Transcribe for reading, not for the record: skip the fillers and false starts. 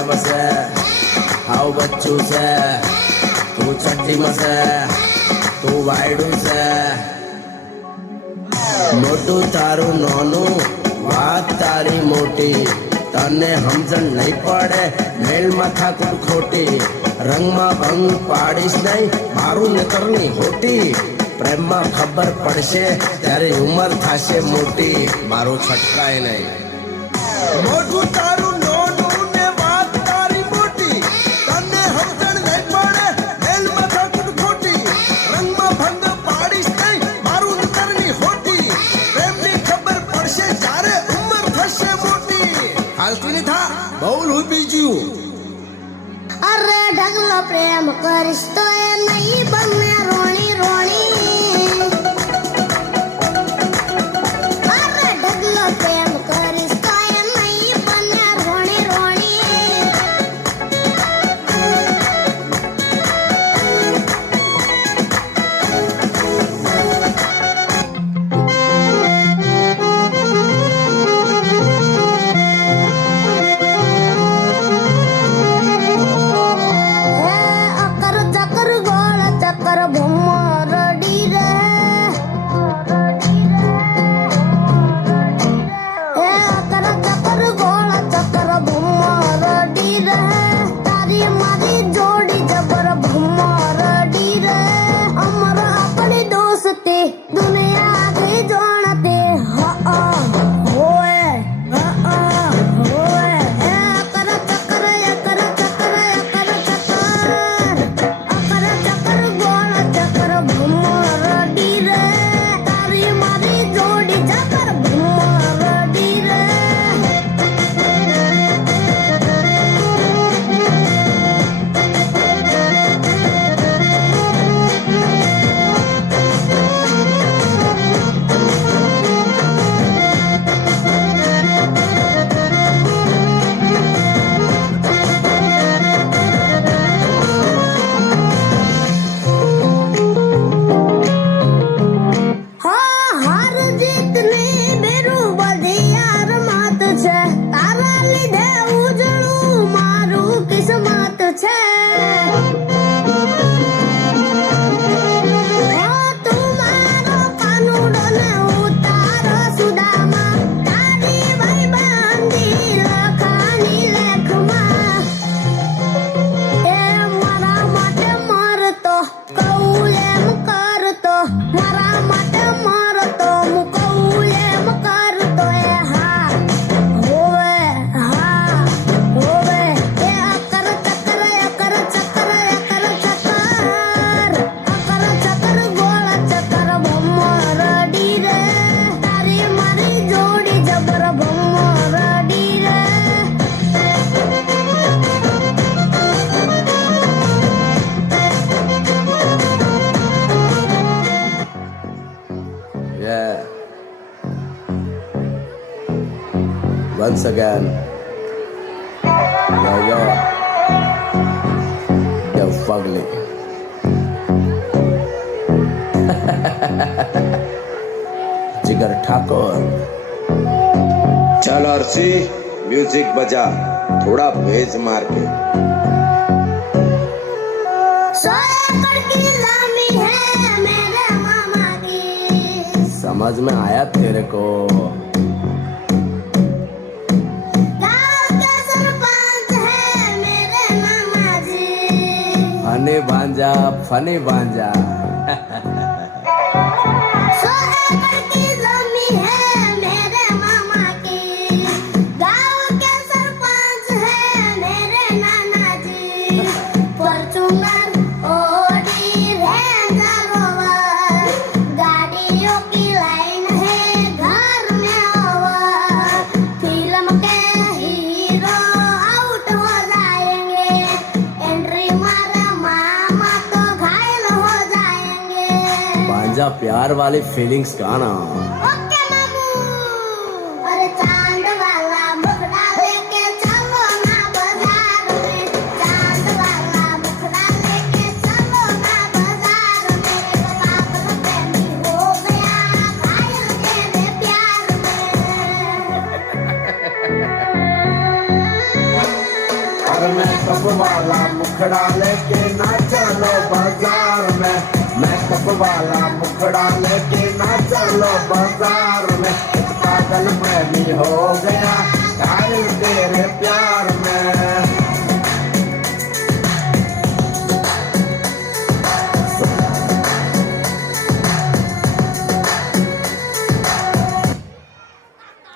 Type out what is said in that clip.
पंजाब से हाउ बच्चू से तू छठी में से तू वायडू से मोटू तारू नोनू વાત તારી મોટી તને સમજણ નહીં પડે મેલ માથાકૂટ ખોટી રંગમાં ભંગ પાડીશ નહીં મારું નકરની હોટી પ્રેમમાં ખબર પડશે ત્યારે ઉંમર થશે મોટી મારું છટકાય નહીં મોટું તારું નોનું ને વાત તારી મોટી તને સમજણ નહીં પડે મેલ માથાકૂટ ખોટી રંગમાં ભંગ પાડીશ નહીં મારું નકરની હોટી પ્રેમની ખબર પડશે જ્યારે ઉંમર થશે મોટી હાલતી નહીં થા બહુ લોહી પી ગયું અરે ઢગલો પ્રેમ કરીશ તો એ નહીં બને રોણી રોણી અરે ઢગલો પ્રેમ કરીશ તો એ નહીં બને રોણી રોણી Once again, yo, fugly. जिगर ठाकुर चल अर्शी म्यूजिक बजा थोड़ा भेज मार के 100 एकड़ की जमीन है मेरे मामा की समझ में आया तेरे को फनी भांजा 100 एकड़ की जमीन है मेरे मामा की गांव के सरपंच है मेरे नाना जी फॉर्च्यूनर ऑडी रेंज रोवर गाड़ियों की लाइन है घर में ओवर फिल्म के हीरो आउट हो जाएंगे एंट्री मारा मामा तो घायल हो जाएंगे भांजा प्यार वाली फीलिंग्स गाना ओके मामू अरे चांद वाला मुखड़ा लेके चलो ना बाजार में चांद वाला मुखड़ा लेके चलो ना बाजार में पागल प्रेमी हो गया घायल तेरे प्यार में वाला मुखड़ा लेके ना चलो बाजार में, मेकअप वाला मुखड़ा लेके ना चलो बाजार में। पागल मैं भी हो गया घायल तेरे प्यार